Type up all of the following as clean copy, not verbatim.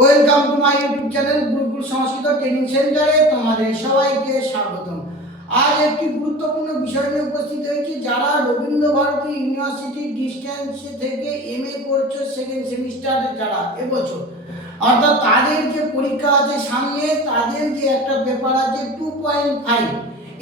Welcome to my YouTube channel Gurukul Sanskrit training সেন্টারে তোমাদের সবাইকে স্বাগতম। আজ একটি গুরুত্বপূর্ণ বিষয় নিয়ে উপস্থিত হয়েছি। যারা রবীন্দ্রভারতী ইউনিভার্সিটি ডিস্টেন্স থেকে এমএ করছো সেকেন্ড সেমিস্টারে, যারা এবছর অর্থাৎ তাদের যে পরীক্ষা আছে সামনে, তাদের যে একটা পেপার আছে 2.5,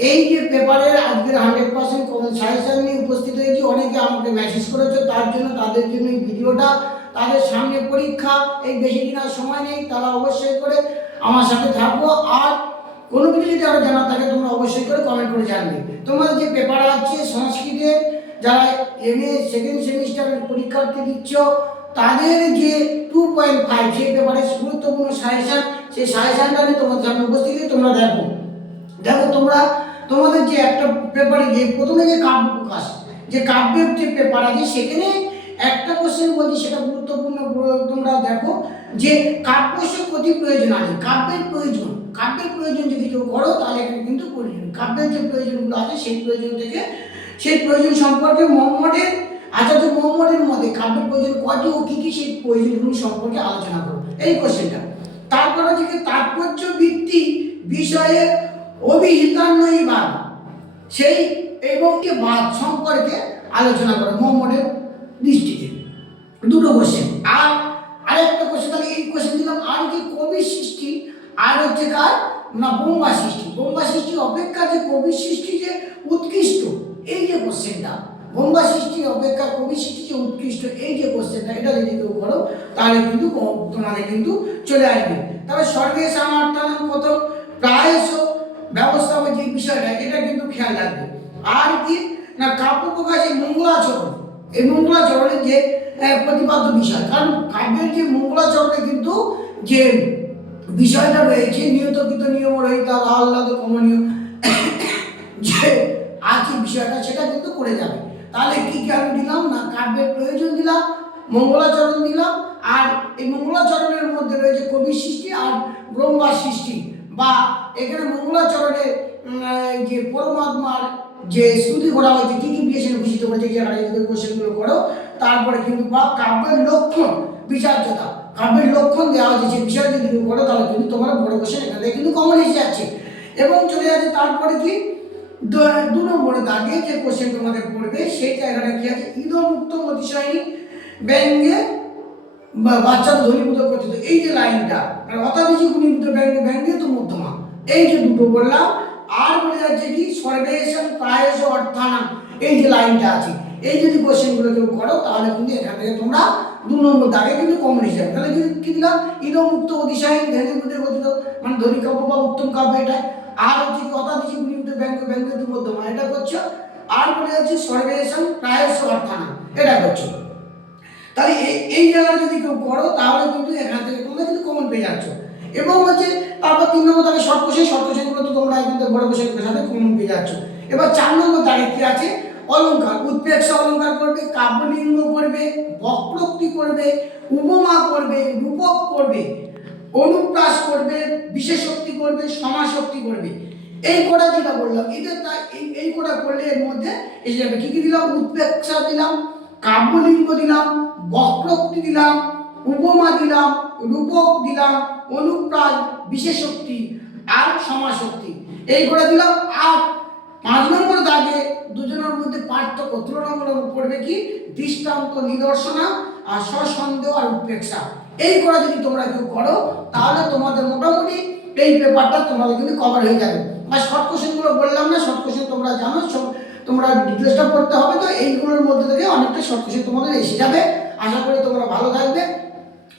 এই যে পেপারের আজকের 100% কমন সাজেশন নিয়ে উপস্থিত হয়েছি। অনেকে আমাকে মেসেজ করেছে, তার জন্য তাদের জন্য এই ভিডিওটা। তাদের সামনে পরীক্ষা, এই বেশি দিন আর সময় নেই, তারা অবশ্যই করে আমার সাথে থাকবো। আর কোনো কিছু যদি আরো জানার থাকে তোমরা অবশ্যই করে কমেন্ট করে জানবে। তোমাদের যে পেপার আছে সংস্কৃতের, যারা এমএ সেকেন্ড সেমিস্টারের পরীক্ষার্থী দিচ্ছ, তাদের যে 2.5 যে পেপারের গুরুত্বপূর্ণ সাজেশন, সেই সাজেশনটা নিয়ে তোমাদের সামনে উপস্থিত। তোমরা দেখো তোমরা তোমাদের যে একটা পেপারে যে প্রথমে যে কাব্য প্রকাশ, যে কাব্যের যে পেপার আছে, সেখানে একটা কোশ্চেন বলছি, সেটা গুরুত্বপূর্ণ। তোমরা দেখো যে কাব্যস্য প্রতি প্রয়োজন আছে, কাব্যের প্রয়োজন যদি কেউ করো তাহলে এখানে কিন্তু প্রয়োজন, কাব্যের যে প্রয়োজনগুলো আছে সেই প্রয়োজন থেকে, সেই প্রয়োজন সম্পর্কে আচার্য মোহাম্মদের মতে কাব্যের প্রয়োজন কটি ও কি কি, সেই প্রয়োজনগুলো সম্পর্কে আলোচনা করো, এই কোশ্চেনটা। তারপর হচ্ছে তাৎপর্য ভিত্তি বিষয়ে অভিহিতান্বয়ী বাদ, সেই এবং বাদ সম্পর্কে আলোচনা করো মোহাম্মদের দৃষ্টিতে। দুটো কোশ্চেন। আর আরেকটা কোশ্চেন, তাহলে এই কোশ্চেন দিলাম। আর কি কবির সৃষ্টি, আর হচ্ছে কার না বোম্বা সৃষ্টি, বোম্বা সৃষ্টি অপেক্ষা যে কবির সৃষ্টি যে উৎকৃষ্ট, এই যে কোশ্চেনটা, বোম্বা সৃষ্টি অপেক্ষা কবির সৃষ্টি যে উৎকৃষ্ট, এই যে কোশ্চেনটা, এটা যদি কেউ করো তাহলে কিন্তু তোমাদের কিন্তু চলে আসবে। তবে সর্বেশাং অর্থাৎ প্রথম প্রায়শ ব্যবস্থা যে বিষয়টা, এটা কিন্তু খেয়াল রাখবে। আর কি না কাব্য প্রকাশ এই মঙ্গলাচরণ, এই মঙ্গলাচরণের যে প্রতিপাদ্য বিষয়, কারণ কাব্যের যে মঙ্গলাচরণে কিন্তু যে বিষয়টা রয়েছে, নিয়তকৃত নিয়ম রহিত আহ্লাদ কমনীয় যে আছে বিষয়টা, সেটা কিন্তু করে যাবে। তাহলে কি কি আমি দিলাম না, কাব্যের প্রয়োজন দিলাম, মঙ্গলাচরণ দিলাম, আর এই মঙ্গলাচরণের মধ্যে রয়েছে কবির সৃষ্টি আর ব্রহ্মার সৃষ্টি, বা এখানে মঙ্গলাচরণের যে পরমাত্মার যে স্তুতি করা হয়েছে, কি কি বিশেষণে ভূষিত করেছে, যে কোশ্চেনগুলো করো। তারপরে কিন্তু বা কাব্যের লক্ষণ বিচার্যতা, কাব্যের লক্ষণ দেওয়া হয়েছে, যে বিষয় যদি তুমি করো তাহলে কিন্তু তোমার বড় কোশ্চেন এখান থেকে কিন্তু কমন এসে যাচ্ছে এবং চলে যাচ্ছে। তারপরে কি 2 নম্বরের দাগে যে কোশ্চেন তোমাদের পড়বে, সেই জায়গাটা কি আছে, ইদমুক্ত অতিশয়ী ব্যঙ্গে বাচ্চাদের ধনীভূত কথিত, এই যে লাইনটা, মানে অতাবিজি গুণীভূত ব্যঙ্গে, ব্যঙ্গে তো মধ্যমা, এই যে দুটো বললাম। আর বলে যাচ্ছে কি সর্বেশাং প্রায়শ অর্থানাং, এই যে লাইনটা আছে, এই যদি কোশ্চেনগুলো কেউ করো তাহলে কিন্তু এখান থেকে তোমরা 2 নম্বর দাগে কিন্তু কমন হিসাবে। তাহলে কি দিলাম, ইদমুক্ত অতিশয়ী ধনীভূত কথিত, মানে ধনী কাব্য বা উত্তম কাব্য এটা। আর হচ্ছে অতাবিজি গুণীভূত ব্যঙ্গে, ব্যঙ্গে তো মধ্যমা, এটা করছো। আর বলে যাচ্ছে সর্বেশাং প্রায়শ অর্থানাং, এটা করছো। তাহলে এই জায়গাটা যদি কেউ করো তাহলে কিন্তু এখান থেকে তোমরা কিন্তু কমন পেয়ে যাচ্ছ। এবং হচ্ছে তারপর 3 নম্বর দাগে শর্ট কোশ্চেনগুলো তো তোমরা কিন্তু বড় কোশ্চেনের সাথে কমন পেয়ে যাচ্ছ। এবার 4 নম্বর দাগে কি আছে, অলঙ্কার, উৎপ্রেক্ষা অলঙ্কার করবে, কাব্যলিঙ্গ করবে, বক্রোক্তি করবে, উপমা করবে, রূপক করবে, অনুপ্রাস করবে, বিশেষোক্তি করবে, সমাসোক্তি করবে। এই কোটা যেটা বললাম, এটা এই কোটা করলে এর মধ্যে এসে যাবে। কি কি দিলাম, উৎপ্রেক্ষা দিলাম, কাব্যলিঙ্গ দিলাম, বক্রোক্তি দিলাম, উপমা দিলাম, রূপক দিলাম, অনুপ্রাস, বিশেষোক্তি আর সমাসোক্তি, এই করে দিলাম। আর 5 নম্বর দাগে দুজনের মধ্যে পার্থক্য তুলনামূলক পড়বে কি দৃষ্টান্ত নিদর্শনা আর সসন্দেহ আর উৎপ্রেক্ষা, এই করে যদি তোমরা কেউ করো তাহলে তোমাদের মোটামুটি এই পেপারটা তোমাদের কিন্তু কভার হয়ে যাবে। আর শর্ট কোশ্চেনগুলো বললাম না, শর্ট কোশ্চেন তোমরা জানো, তোমরা ডিটেলসটা পড়তে হবে। তো এইগুলোর মধ্যে থেকে অনেকটা শর্ট কোশ্চেন তোমাদের এসে যাবে। আশা করি তোমরা ভালো থাকবে।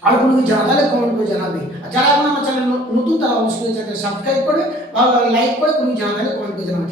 আর কোনো কিছু জানা থাকলে কমেন্ট করে জানাবে। আর যারা এখন আমার চ্যানেল নতুন, তারা অবশ্যই চ্যানেল সাবস্ক্রাইব করবে, ভালো লাইক করে, কোনো জানা থাকলে কমেন্ট করে জানাবে।